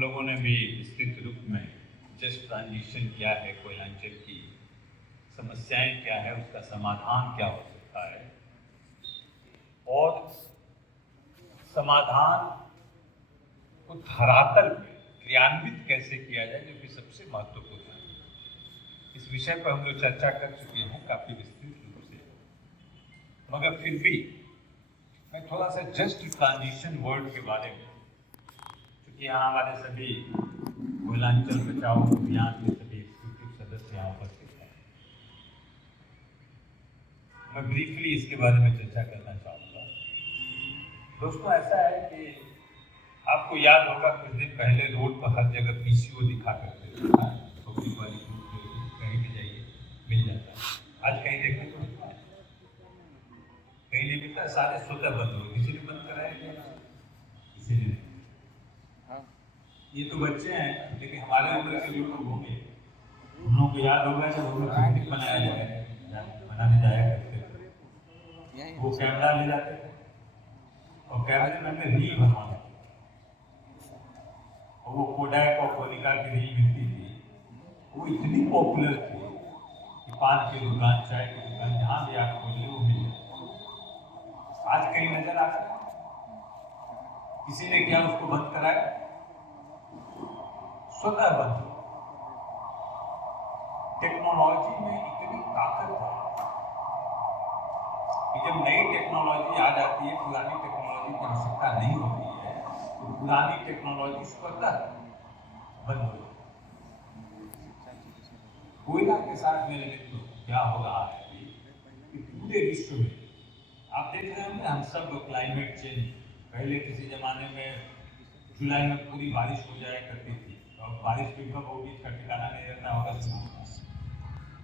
लोगों ने भी विस्तृत रूप में जस्ट ट्रांजिशन क्या है, कोयलांचल की समस्याएं क्या है, उसका समाधान क्या हो सकता है और समाधान को धरातल पे क्रियान्वित कैसे किया जाए, जो कि सबसे महत्वपूर्ण है। इस विषय पर हम लोग चर्चा कर चुके हैं काफी विस्तृत रूप से, मगर फिर भी मैं थोड़ा सा जस्ट ट्रांजिशन वर्ड के बारे में, क्योंकि यहाँ हमारे सभी कोयलांचल बचाओ अभियान के सभी एग्जीक्यूटिव सदस्य यहाँ उपस्थित हैं, मैं ब्रीफली इसके बारे में चर्चा करना चाहूँगा। दोस्तों, ऐसा है कि आपको याद होगा कुछ दिन पहले रोड पर हर जगह पीसीओ दिखा करते थे, छोटी वाली कहीं भी जाइए मिल जाता है। आज कहीं देखने को मिलता है? कहीं नहीं मिलता, सारे स्वतः बंद हो। किसी ने बंद कराया क्या? किसी ने। ये तो बच्चे हैं, लेकिन हमारे उम्र के जो लोग होंगे उन लोगों को याद होगा जब हम लोग पिकनिक मनाने जाया करते थे, वो कैमरा ले जाते थे और कैमरे में हमें रील बनवाना, और वो कोडाक और कोनिका की रील मिलती थी। वो इतनी पॉपुलर थी कि पान की दुकान, चाय की दुकान, जहाँ भी आप खोलिए वो मिल जाए। आज कहीं नजर आता है? किसी ने क्या उसको बंद कराया? स्वतः बंद। टेक्नोलॉजी में इतनी ताकत है कि जब नई टेक्नोलॉजी आ जाती है, पुरानी टेक्नोलॉजी की आवश्यकता नहीं होती है, तो पुरानी टेक्नोलॉजी स्वतः बंद हो जाती है। कोयला के साथ मेरे मित्रों क्या हो रहा है कि पूरे विश्व में आप देख रहे होंगे, हम सब क्लाइमेट चेंज, पहले किसी जमाने में जुलाई में पूरी बारिश हो जाया करती थी, और बारिश भी कब होगी इसका ठिकाना नहीं रहता होगा।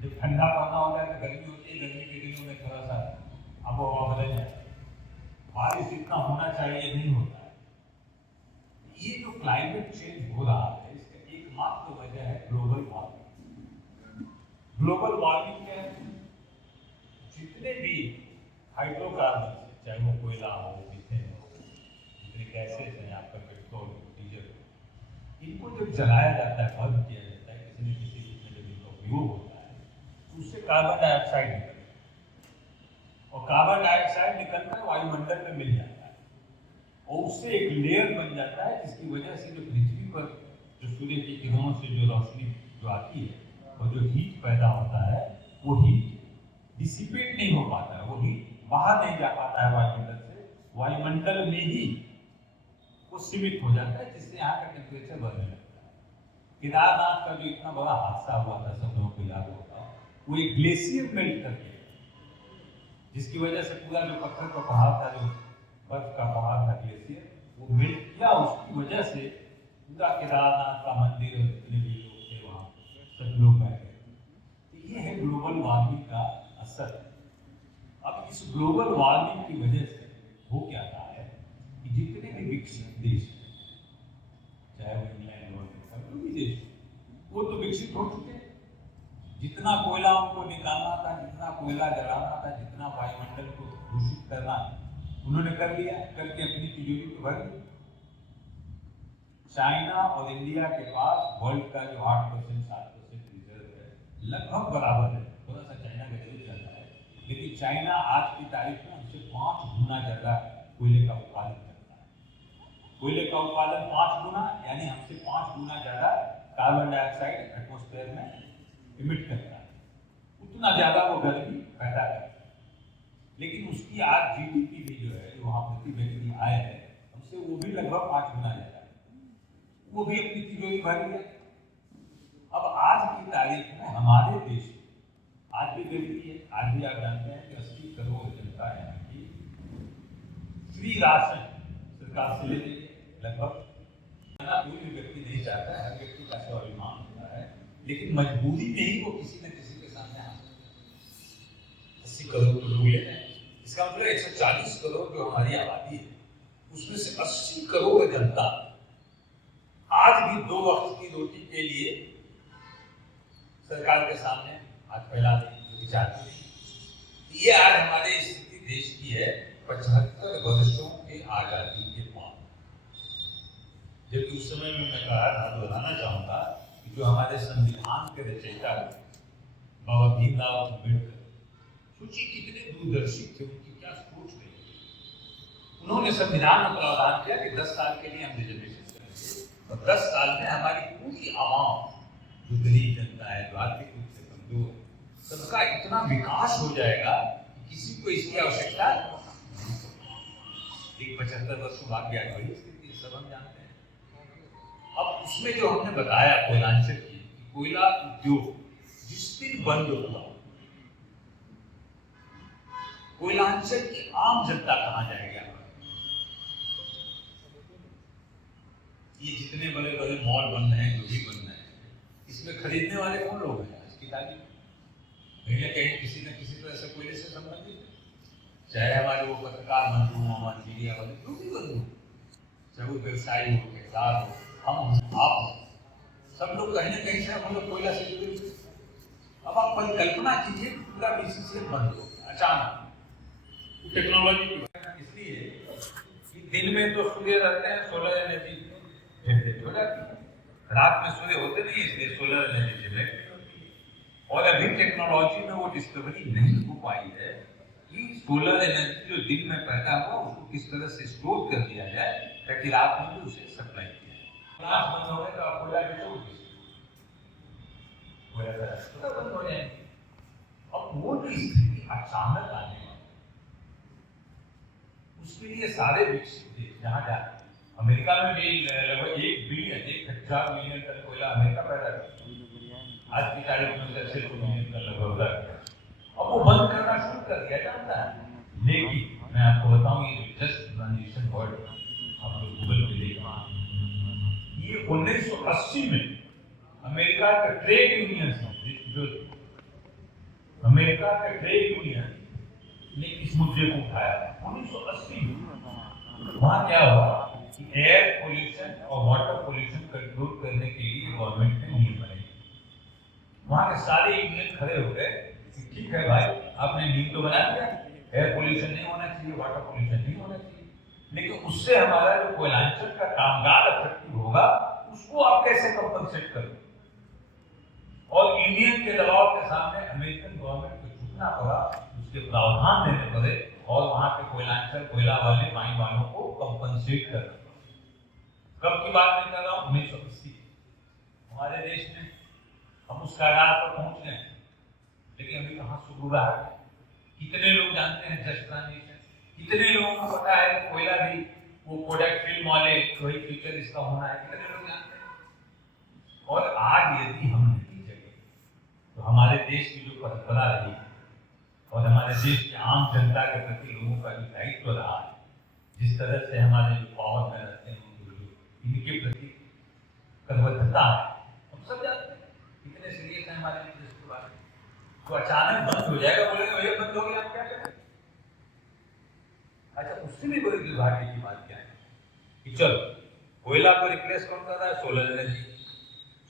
जब ठंडा पड़ना होता है तो गर्मी होती है, गर्मी के दिनों में थोड़ा सा आबोहवा बदल जाता है, बारिश इतना होना चाहिए नहीं होता है। ये जो क्लाइमेट चेंज हो रहा है, इसका एकमात्र वजह है ग्लोबल वार्मिंग। ग्लोबल वार्मिंग में जितने भी हाइड्रोकार्बन, चाहे वो कोयला हो, मीथेन हो, जितने गैसेज हैं आपका, पेट्रोल, डीजल, इनको जब जलाया जाता है, बर्न किया जाता है, किसी न किसी रूप में जब इनका उपयोग होता है, तो उससे कार्बन डाइऑक्साइड निकलता है, और कार्बन डाइऑक्साइड निकलकर वायुमंडल में मिल जाता है, और उससे एक लेयर बन जाता है, जिसकी वजह से जो पृथ्वी पर जो सूर्य की किरणों से जो रोशनी जो आती है और जो हीट पैदा होता है, वो हीट डिसिपेट नहीं हो पाता है, वो हीट बाहर नहीं जा पाता है वायुमंडल से, वायुमंडल में ही वो सीमित हो जाता है, जिससे यहाँ का टेम्परेचर बढ़ने लगता है। केदारनाथ का जो इतना बड़ा हादसा हुआ था, सब लोगों को याद होगा, वो एक ग्लेशियर मेल्ट कर गया, जिसकी वजह से पूरा जो पत्थर का पहाड़ था, जो बर्फ का पहाड़ था, ग्लेशियर वो मेल्ट किया, उसकी वजह से पूरा केदारनाथ का मंदिर और जितने भी लोग थे वहाँ सब लोग बह गए। तो ये है ग्लोबल वार्मिंग का असर। अब इस ग्लोबल वार्मिंग की वजह से हो क्या रहा है कि जितने भी विकसित देश, चाहे वो इंग्लैंड और कोई भी देश, वो तो विकसित हो चुके हैं। जितना कोयला उनको निकालना था, जितना कोयला जलाना था, जितना वायुमंडल को दूषित करना उन्होंने कर लिया, करके अपनी तिजोरी को भर दी। चाइना और इंडिया के पास वर्ल्ड का जो 8% 7% रिजर्व है, लगभग बराबर है, थोड़ा सा चाइना का जरूर चलता है, लेकिन चाइना आज की तारीख में हमसे 5 गुना ज्यादा कोयले का उत्पादन करता है। कोयले का उत्पादन 5 गुना, यानी हमसे 5 गुना ज्यादा कार्बन डाइऑक्साइड एटमॉस्फेयर में इमिट करता है, उतना ज्यादा वो गर्मी पैदा करता है। लेकिन उसकी आज जीडीपी भी जो है, जो वहाँ प्रति व्यक्ति आय है, हमसे वो भी लगभग 5 गुना ज्यादा है, वो भी अपनी तिजोरी भर लिया। अब आज की तारीख में हमारे देश आज भी गरीबी है, आज भी आप जानते हैं कि 80 करोड़ जनता है कि फ्री राशन सरकार से ले लीजिए, लगभग कोई भी व्यक्ति नहीं चाहता है, हर व्यक्ति का स्वाभिमान होता है, लेकिन मजबूरी में ही वो किसी न किसी के सामने आ सकता है। 80 करोड़ तो लोग ले रहे हैं, इसका मतलब 140 करोड़ जो हमारी आबादी है, उसमें से 80 करोड़ जनता आज भी 2 वक्त की रोटी के लिए सरकार के सामने हाथ फैलाने चाहती है। ये आज हमारे स्थिति देश की है 75 वर्षों के आजादी के बाद। जबकि उस समय में मैं दोहराना चाहूंगा कि जो हमारे संविधान के रचयिता बाबा भीमराव अम्बेडकर, सोचिए कितने दूरदर्शी थे, उनकी क्या सोच रही थी। उन्होंने संविधान में प्रावधान किया कि 10 साल के लिए हम रिजर्वेशन करेंगे और 10 साल में हमारी पूरी आवाम, जो गरीब जनता है, जो आर्थिक रूप से कमजोर है, सबका इतना विकास हो जाएगा कि किसी को इसकी आवश्यकता नहीं। एक 75 वर्षों बाद क्या वही स्थिति सब हम जानते हैं। अब उसमें जो हमने बताया कोयलांचल की, कोयला उद्योग जिस दिन बंद हुआ, कोयलांचल की आम जनता कहां जाएगी? ये जितने बड़े बड़े मॉल बन रहे हैं, जो भी बन रहे हैं, इसमें खरीदने वाले कौन लोग हैं आज की तारीख में? कहीं ना कहीं किसी न किसी तरह से कोयले से संबंधित है। चाहे हमारे वो पत्रकार बंधु हो, हमारे मीडिया वाले, जो भी बंधु, चाहे वो व्यवसायी हो, ठेकेदार हो, हम आप हो, सब लोग कहीं ना कहीं से हम लोग कोयला से जुड़े हुए। अब आप परिकल्पना कीजिए, पूरा बिजनेस बंद हो गया अचानक टेक्नोलॉजी की वजह। इसलिए कि दिन में तो सूर्य रहते हैं, सोलर एनर्जी जनरेट हो जाती है, रात में सूर्य होते नहीं, इसलिए सोलर एनर्जी जनरेट होती है। और अभी टेक्नोलॉजी में वो डिस्कवरी नहीं हो पाई है कि सोलर एनर्जी जो दिन में पैदा हुआ उसको किस तरह से स्टोर कर दिया जाए ताकि रात में भी उसे सप्लाई किया जाए। क्लास बंद हो गए तो आप कोयला बेचोगे, तो बंद हो जाएंगे। अब वो जो स्थिति अचानक आने वाली, उसके लिए सारे विकसित देश जहां जाते हैं, अमेरिका में भी लगभग 1,000 मिलियन टन कोयला अमेरिका पैदा करता है। आज की तारीख में 600 मिलियन टन लगभग है। अब वो बंद करना शुरू कर दिया जाता है। लेकिन मैं आपको बताऊं, ये जस्ट ट्रांजिशन वर्ड आप लोग गूगल पे देखा, ये 1980 में अमेरिका का ट्रेड यूनियन, जो अमेरिका का ट्रेड यूनियन ने इस मुद्दे को उठाया 1980 में। वहां क्या हुआ कि एयर पोल्यूशन और वाटर पोल्यूशन कंट्रोल करने के लिए गवर्नमेंट ने नियम बनाए। वहां के सारे यूनियन खड़े हो गए कि ठीक है भाई, आपने नियम तो बना दिया, एयर पोल्यूशन नहीं होना चाहिए, वाटर पोल्यूशन नहीं होना चाहिए, लेकिन उससे हमारा जो कोयलांचल का कामगार अफेक्टिव होगा उसको आप कैसे कंपनसेट करोगे? और इंडियन के दबाव के सामने अमेरिकन गवर्नमेंट को झुकना पड़ा, उसके प्रावधान देने पड़े और वहां के कोयलांचल कोयला वाले माइन वालों को कंपनसेट करना पड़ा। कब की बात नहीं कर रहा हूं, 1980। हमारे देश में हम उस कायदार पर पहुंच गए, लेकिन अभी कहां शुरू रहा है? कितने लोग जानते हैं जस्ट ट्रांजिशन? कितने लोगों को पता है कि कोयला भी वो कोडक फिल्म वाले वही फीचर इसका होना है? कितने लोग जानते हैं? और आज यदि हम नहीं जगे तो हमारे देश की जो परंपरा रही है और हमारे देश की आम जनता के प्रति लोगों का जो दायित्व रहा है, जिस तरह से हमारे जो पावर में रहते हैं इनके प्रति प्रतिबद्धता है, हम सब जानते हैं कितने सीरियस है हमारे देश के बारे में। तो अचानक बंद हो जाएगा, बोलेगा भैया बंद हो गया, आप क्या करें? अच्छा, उससे भी बड़ी दुर्भाग्य की बात क्या है कि चलो कोयला को रिप्लेस कौन कर रहा है? Solar energy.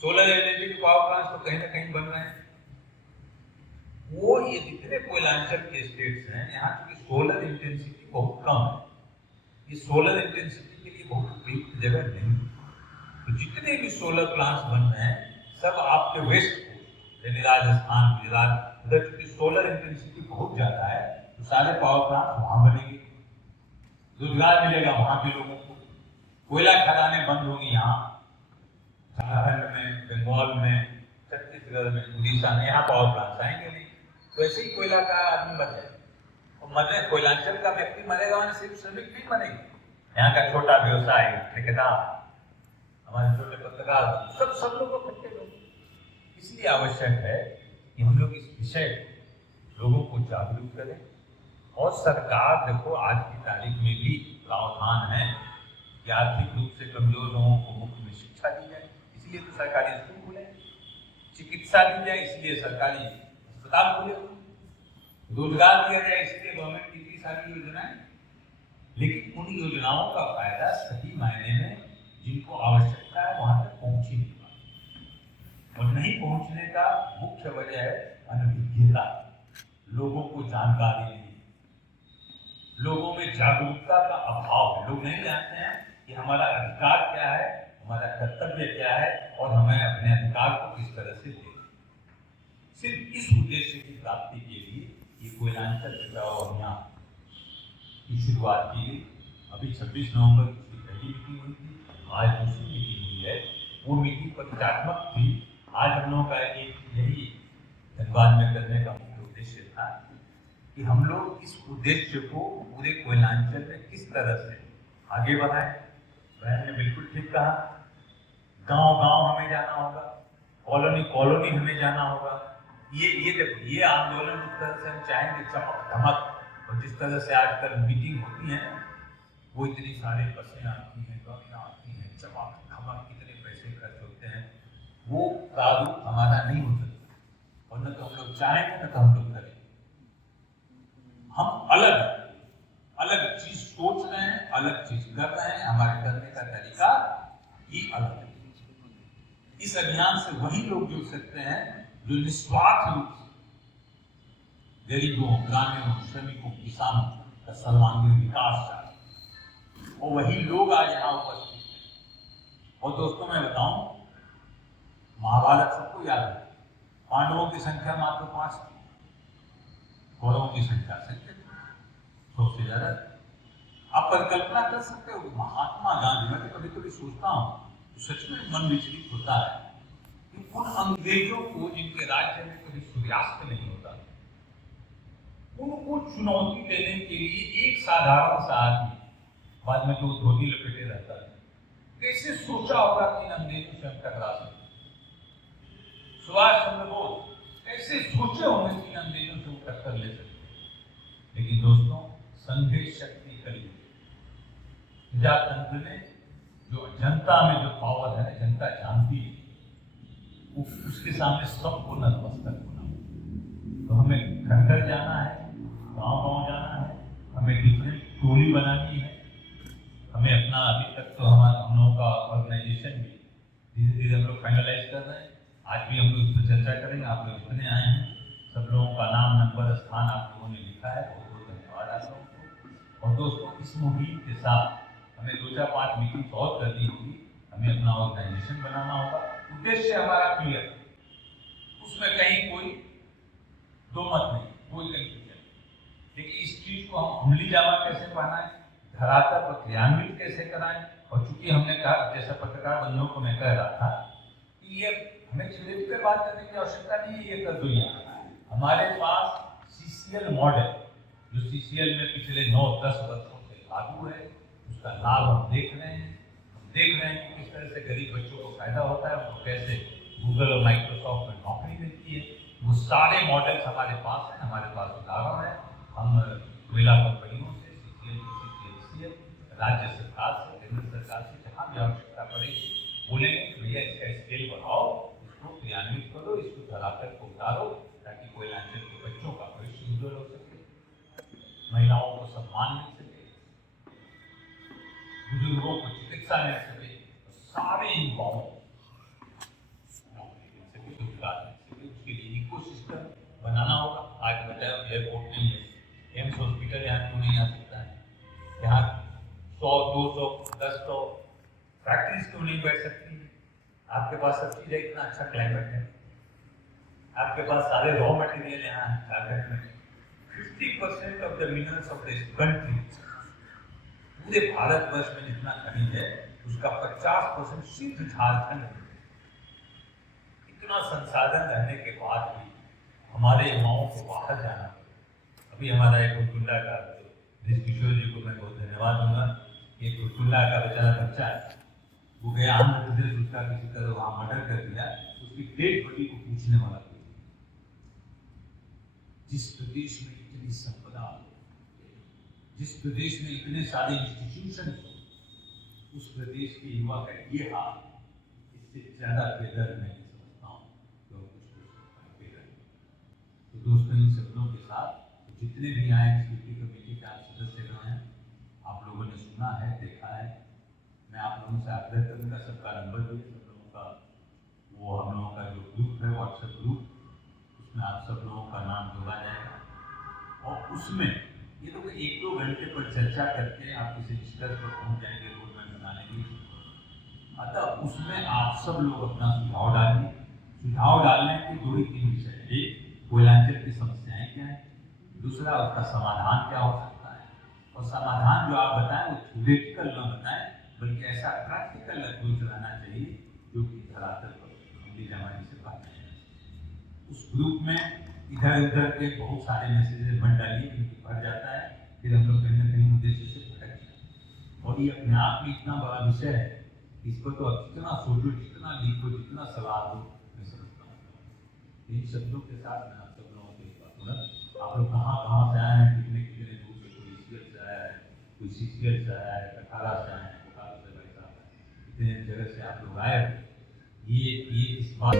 सोलर एनर्जी के पावर प्लांट तो कहीं ना कहीं बन रहे हैं। वो ये जितने कोयलांचल के स्टेट्स हैं, यहाँ की सोलर इंटेंसिटी बहुत कम है, ये सोलर इंटेंसिटी के लिए बहुत उपयुक्त जगह नहीं। तो जितने भी सोलर प्लांट्स बन रहे हैं सब आपके वेस्ट को, यानी राजस्थान, गुजरात, उधर चूंकि सोलर इंटेंसिटी बहुत ज्यादा है तो सारे पावर प्लांट वहां बनेंगे, रोजगार मिलेगा वहां के लोगों को। कोयला खदानें बंद होंगी यहाँ झारखंड में, बंगाल में, छत्तीसगढ़ में, उड़ीसा में, यहाँ पावर प्लांट आएंगे नहीं। तो ऐसे ही कोयला का आदमी मर जाए, और मरने कोयलांचल का व्यक्ति मरेगा, वहां सिर्फ श्रमिक नहीं मरेंगे, यहाँ का छोटा व्यवसाय, ठेकेदार, हमारे छोटे पत्रकार, सब लोग इकट्ठे लोग। इसलिए आवश्यक है कि हम लोग इस विषय लोगों को जागरूक करें। और सरकार देखो, आज की तारीख में भी प्रावधान है कि आर्थिक रूप से कमजोर लोगों को मुफ्त में शिक्षा दी जाए, इसलिए तो सरकारी स्कूल खुले, चिकित्सा दी जाए इसलिए सरकारी अस्पताल खुले, रोजगार दिया जाए इसलिए गवर्नमेंट की इतनी सारी योजनाएं। लेकिन उन योजनाओं का फायदा सही मायने में जिनको आवश्यकता है वहां तक पहुंच ही नहीं पाता, और नहीं पहुंचने का मुख्य वजह है अनभिज्ञता, लोगों को जानकारी नहीं, लोगों में जागरूकता का अभाव है। लोग नहीं जानते हैं कि हमारा अधिकार क्या है हमारा कर्तव्य क्या है और हमें अपने अधिकार को किस तरह से देना। सिर्फ इस उद्देश्य की प्राप्ति के लिए ये कोयलांचल बचाओ अभियान की शुरुआत की गई। अभी 26 नवंबर की पहली मीटिंग हुई थी, आज दूसरी मीटिंग हुई है। वो मीटिंग परिचयात्मक थी। आज हम लोगों का एक यही धनबाद में करने का मुख्य उद्देश्य था कि हम लोग इस उद्देश्य को पूरे कोयलांचल में किस तरह से आगे बढ़ाएं। बहन ने बिल्कुल ठीक कहा, गांव-गांव हमें जाना होगा, कॉलोनी-कॉलोनी हमें जाना होगा। ये देखो, ये आंदोलन जिस तरह से हम चाहेंगे चमक धमक, और जिस तरह से आजकल मीटिंग होती है वो इतनी सारी बसें आती हैं, गाड़ियाँ आती हैं, चमक धमक, कितने पैसे खर्च होते हैं, वो प्रारूप हमारा नहीं हो सकता। और न तो हम लोग चाहेंगे न तो हम लोग करेंगे। हम अलग अलग चीज सोच रहे हैं, अलग चीज कर रहे हैं, हमारे करने का तरीका ही अलग है। इस अभियान से वही लोग जुड़ सकते हैं जो निस्वार्थ रूप से गरीबों, ग्रामीणों, श्रमिकों, किसानों का सर्वांगीण विकास चाहते हैं, और वही लोग आज यहाँ उपस्थित हैं। और दोस्तों मैं बताऊं, महाभारत सबको याद है, पांडवों की संख्या मात्र 5 थी, कौरवों की संख्या 100 से ज्यादा। आप कल्पना कर सकते हो महात्मा गांधी, मैं तो कभी कभी सोचता हूँ तो सच में मन विचलित होता है कि उन अंग्रेजों को जिनके राज्य में कभी सूर्यास्त नहीं होता, उनको चुनौती देने के लिए एक साधारण सा आदमी, बाद में तो धोती लपेटे रहता है, कैसे सोचा होगा कि इन अंग्रेजों से हम टकरा सकते। सुभाष चंद्र बोस कैसे सोचे होंगे कि अंग्रेजों से वो टक्कर ले सकते। लेकिन दोस्तों, संघे शक्ति करी प्रजातंत्र में जो जनता में जो पावर है, जनता जानती है, उसके सामने सबको नतमस्तक होना। तो हमें घर घर जाना है, गांव-गांव जाना है, हमें डिफरेंट टोली बनानी है। हमें अपना, अभी तक तो हम लोगों का ऑर्गेनाइजेशन भी धीरे धीरे हम लोग फाइनलाइज कर रहे हैं। आज भी हम लोग इस पर चर्चा करेंगे। आप लोग जितने आए हैं, सब लोगों का नाम, नंबर, स्थान आप लोगों ने लिखा है, बहुत बहुत धन्यवाद आप लोगों को। और दोस्तों, इस मुहिम के साथ हमें 2-4-5 मीटिंग और करनी होगी, हमें अपना ऑर्गेनाइजेशन बनाना होगा। उद्देश्य हमारा क्लियर, उसमें कहीं कोई दो मत नहीं, कोई कंफ्यूजन। लेकिन इस चीज को हम अमली जामा कैसे बनाएं, धरातल पर क्रियान्वित कैसे कराएं। और चूंकि हमने कहा, जैसा पत्रकार बंधुओं को मैं कह रहा था कि ये हमें चिलिप पे बात करने की आवश्यकता नहीं है, ये कर दो। हमारे पास सीसीएल मॉडल, जो सीसीएल में पिछले 9-10 वर्षों से लागू है, उसका लाभ हम देख रहे हैं। हम देख रहे हैं कि किस तरह से गरीब बच्चों को फायदा होता है, उनको कैसे गूगल और माइक्रोसॉफ्ट में नौकरी मिलती है। वो सारे मॉडल्स हमारे पास हैं, हमारे पास उदाहरण है। हम कोयला कंपनियों से, सीसीएल, राज्य सरकार से, केंद्र सरकार से, जहाँ भी आवश्यकता पड़ेगी बोलेंगे कि भैया इसका स्केल बढ़ाओ, इसको क्रियान्वित करो, इसको धरातल को उतारो, ताकि कोयलांचल के बच्चों का भविष्य उज्जवल हो सके, महिलाओं को सम्मान मिल सके, बुजुर्गों को चिकित्सा मिल सके, सारे युवाओं नौकरी मिल सके, रोजगार मिल सके। उसके लिए इकोसिस्टम बनाना होगा। आज बताया एयरपोर्ट नहीं है, एम्स हॉस्पिटल यहाँ क्यों नहीं आ सकता है, यहाँ 100-200 1000 फैक्ट्रीज क्यों नहीं बैठ सकती है। आपके पास सब चीज़ है, इतना अच्छा क्लाइमेट है, आपके पास सारे रॉ मटेरियल यहाँ है झारखंड में। 50% of the minerals of this country, पूरे भारतवर्ष में जितना खनिज है उसका 50% सिर्फ झारखंड में। इतना संसाधन रहने के बाद भी हमारे युवाओं को बाहर जाना पड़े। अभी हमारा एक कुटुल्ला का, किशोर जी को मैं बहुत धन्यवाद दूंगा, एक कुटुल्ला का बेचारा बच्चा है, वो गया आंध्र प्रदेश, उसका किसी तरह वहां मर्डर कर दिया, उसकी डेड बॉडी को पूछने वाला कोई। जिस प्रदेश में इतनी संपदा, जिस प्रदेश में इतने सारे इंस्टीट्यूशन, उस प्रदेश के युवा का ये हाल, इससे ज्यादा बेदर्द मैं नहीं समझता हूँ। तो दोस्तों, इन शब्दों के साथ जितने भी आए एक्सिक्यूटिव कमेटी के आप सदस्य रहे हैं, आप लोगों ने सुना है, देखा है, मैं आप लोगों से आग्रह करूँगा, सबका नंबर भी, सब लोगों का वो हम लोगों का जो ग्रुप है, व्हाट्सएप ग्रुप, उसमें आप सब लोगों का नाम जोड़ा जाएगा। और उसमें ये तो 1-2 घंटे पर चर्चा करके आप किसी निष्कर्ष पर पहुँच जाएंगे रोड मैप बनाने के लिए। अतः उसमें आप सब लोग अपना सुझाव डालिए। सुझाव डालने के दो ही तीन विषय, एक कोयलांचल की समस्याएं क्या है, दूसरा उसका समाधान क्या हो सकता है, और समाधान जो आप बताएं वो थ्योरेटिकल न बताएं बल्कि ऐसा प्रैक्टिकल अप्रोच रहना चाहिए जो कि धरातल पर अमली जमाने से बात है। उस ग्रुप में इधर उधर के बहुत सारे मैसेजेस मत डालिए क्योंकि भर जाता है, फिर हम लोग कहीं ना कहीं उद्देश्य से भटक जाते हैं। और ये अपने आप में इतना बड़ा विषय है, इसको तो अब जितना सोचो, जितना लिखो, जितना सलाह दो, मैं समझता हूँ। इन शब्दों के साथ मैं आप सब लोगों की बात बोला। आप लोग कहाँ से आए हैं, कितने कितने दूर से, कोई सीएल से आया है, कोई सीसीएल से आया है, कटारा से आए हैं, बोकारो से भाई साहब, इतने जगह से आप लोग आए। ये इस बात